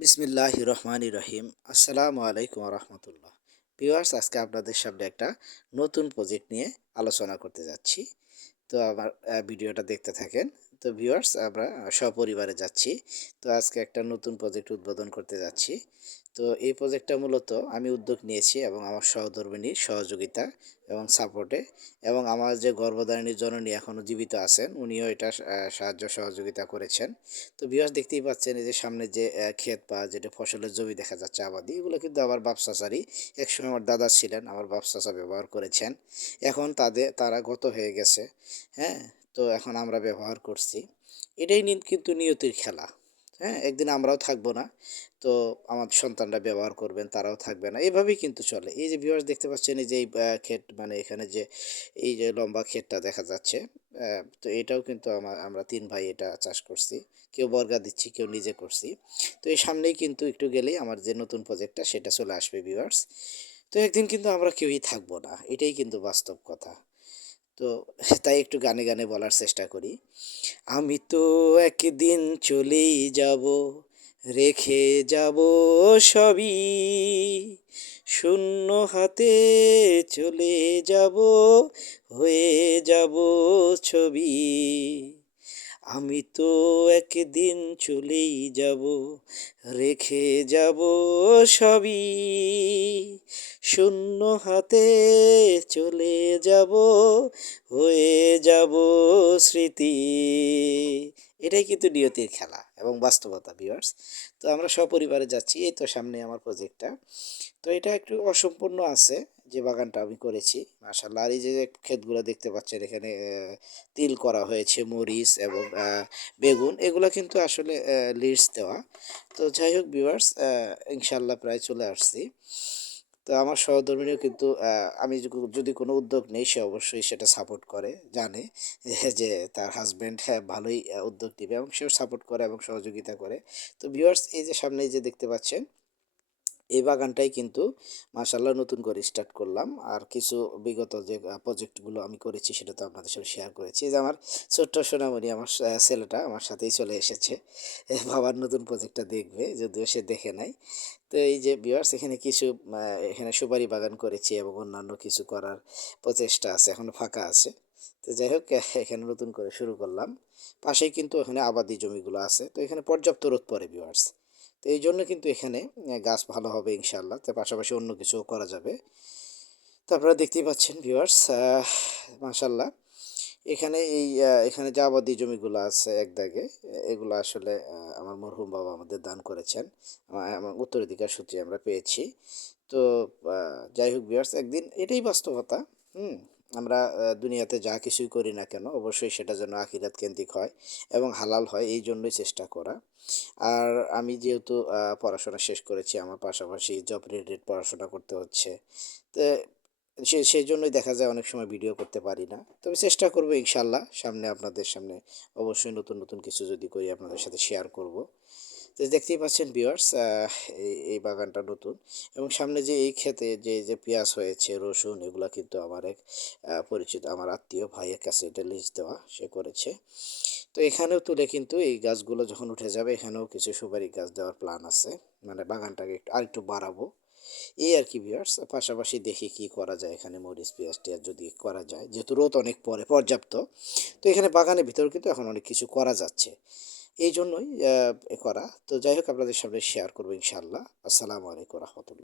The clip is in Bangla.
বিসমিল্লাহির রহমানির রহিম। আসসালামু আলাইকুম রহমতুল্লাহ। ভিউয়ার্স, আজকে আপনাদের সামনে একটা নতুন প্রজেক্ট নিয়ে আলোচনা করতে যাচ্ছি। তো আমার ভিডিওটা দেখতে থাকেন। তো ভিউয়ার্স, আমরা সপরিবারে যাচ্ছি। তো আজকে একটা নতুন প্রজেক্ট উদ্বোধন করতে যাচ্ছি। তো এই প্রজেক্টটা মূলত আমি উদ্যোগ নিয়েছি এবং আমার সহধর্মিণীর সহযোগিতা এবং সাপোর্টে, এবং আমার যে গর্ভধারিণী জননী এখনও জীবিত আছেন, উনিও এটা সাহায্য সহযোগিতা করেছেন। তো ভিউয়ার্স, দেখতেই পাচ্ছেন এই যে সামনে যে ক্ষেত বা যেটা ফসলের জমি দেখা যাচ্ছে আবাদি, এগুলো কিন্তু আমার বাপ চাচারই। একসময় আমার দাদা ছিলেন, আমার বাপ চাচা ব্যবহার করেছেন। এখন তারা গত হয়ে গেছে। হ্যাঁ, তো এখন আমরা ব্যবহার করছি। এটাই কিন্তু নিয়তির খেলা। হ্যাঁ, একদিন আমরাও থাকবো না। তো আমার সন্তানরা ব্যবহার করবেন, তারাও থাকবে না। এভাবেই কিন্তু চলে। এই যে ভিউয়ার্স দেখতে পাচ্ছেন, এই যে এই ক্ষেত, মানে এখানে যে এই যে লম্বা ক্ষেতটা দেখা যাচ্ছে, তো এটাও কিন্তু আমরা ৩ ভাই এটা চাষ করছি। কেউ বর্গা দিচ্ছি, কেউ নিজে করছি। তো এই সামনেই কিন্তু একটু গেলেই আমার যে নতুন প্রজেক্টটা সেটা চলে আসবে ভিউয়ার্স। তো একদিন কিন্তু আমরা কেউই থাকবো না। এটাই কিন্তু বাস্তব কথা। তো তাই একটু গানে, গানে বলার চেষ্টা করি। আমি তো একদিন চলেই যাব, রেখে যাব সবই, শূন্য হাতে চলে যাব, হয়ে যাব ছবি। আমি তো একদিন চলেই যাব, রেখে যাব সবই, শূন্য হাতে চলে যাব, হয়ে যাব স্মৃতি। এটাই কিন্তু নিয়তির খেলা এবং বাস্তবতা ভিউয়ার্স। তো আমরা সপরিবারে যাচ্ছি। এই তো সামনে আমার প্রজেক্টটা। তো এটা একটু অসম্পূর্ণ আছে, যে বাগানটা আমি করেছি মাশাআল্লাহ। আর এই যে ক্ষেতগুলো দেখতে পাচ্ছেন, এখানে তিল করা হয়েছে, মরিচ এবং বেগুন, এগুলো কিন্তু আসলে লিডস দেওয়া। তো যাই হোক ভিউয়ার্স, ইনশাআল্লাহ প্রায় চলে আসছি। তো আমার সহধর্মিণীও কিন্তু আমি যদি কোনো উদ্যোগ নেই, সে অবশ্যই সেটা সাপোর্ট করে, জানে যে তার হাসব্যান্ড ভালোই উদ্যোগ নেবে, এবং সেও সাপোর্ট করে এবং সহযোগিতা করে। তো ভিউয়ার্স, এই যে সামনে এই যে দেখতে পাচ্ছেন, এই বাগানটাই কিন্তু মাশাআল্লাহ নতুন করে স্টার্ট করলাম। আর কিছু বিগত যে প্রজেক্টগুলো আমি করেছি সেটা তো আপনাদের সাথে শেয়ার করেছি। এই যে আমার ছোট্ট সোনামণি, আমার ছেলেটা আমার সাথেই চলে এসেছে। বাবার নতুন প্রজেক্টটা দেখবে, যদিও সে দেখে নাই। তো এই যে ভিউয়ার্স, এখানে কিছু এখানে সুপারি বাগান করেছি এবং অন্যান্য কিছু করার প্রচেষ্টা আছে, এখনো ফাঁকা আছে। তো যাই হোক, এখানে নতুন করে শুরু করলাম। পাশেই কিন্তু এখানে আবাদি জমিগুলো আছে। তো এখানে পর্যাপ্ত রোদ পড়ে ভিউয়ার্স। তো এই জন্য কিন্তু এখানে গাছ ভালো হবে ইনশাআল্লাহ। তার পাশাপাশি অন্য কিছুও করা যাবে। তো আপনারা দেখতেই পাচ্ছেন ভিউয়ার্স, মাশাআল্লাহ। এখানে এখানে যে আবাদি জমিগুলো আছে এক দাগে, এগুলো আসলে আমার মরহুম বাবা আমাদের দান করেছেন। আমার উত্তরাধিকার সূত্রে আমরা পেয়েছি। তো যাই হোক ভিউয়ার্স, একদিন এটাই বাস্তবতা। হুম? আমরা দুনিয়াতে যা কিছুই করি না কেন, অবশ্যই সেটা যেন আখিরাত কেন্দ্রিক হয় এবং হালাল হয়, এই জন্যই চেষ্টা করা। আর আমি যেহেতু পড়াশোনা শেষ করেছি, আমার পাশাপাশি জব রিলেটেড পড়াশোনা করতে হচ্ছে। তো সেজন্যই দেখা যায় অনেক সময় ভিডিও করতে পারি না। তবে চেষ্টা করব ইনশাআল্লাহ, সামনে আপনাদের সামনে অবশ্যই নতুন, নতুন কিছু যদি করি আপনাদের সাথে শেয়ার করব। তো দেখতেই পাচ্ছেন ভিউয়ার্স, এই বাগানটা নতুন, এবং সামনে যে এই ক্ষেতে যে পেঁয়াজ হয়েছে, রসুন, এগুলা কিন্তু আমার এক পরিচিত, আমার আত্মীয় ভাইয়ের কাছে এটা লিজ দেওয়া, সে করেছে। তো এখানেও তুলে কিন্তু এই গাছগুলো যখন উঠে যাবে, এখানেও কিছু সুপারি গাছ দেওয়ার প্ল্যান আছে। মানে বাগানটাকে আরেকটু বাড়াবো। এই আর কি ভিউয়ার্স। পাশাপাশি দেখি কি করা যায়, এখানে মরিচ, পেঁয়াজ টেয়াজ যদি করা যায়। যেহেতু রোদ অনেক পরে পর্যাপ্ত। তো এখানে বাগানের ভিতরেও কিন্তু এখন অনেক কিছু করা যাচ্ছে। এইজন্যই করা। তো যাই হোক, আপনাদের সামনে শেয়ার করব ইনশাআল্লাহ। আসসালামু আলাইকুম ওয়া রাহমাতুল্লাহ।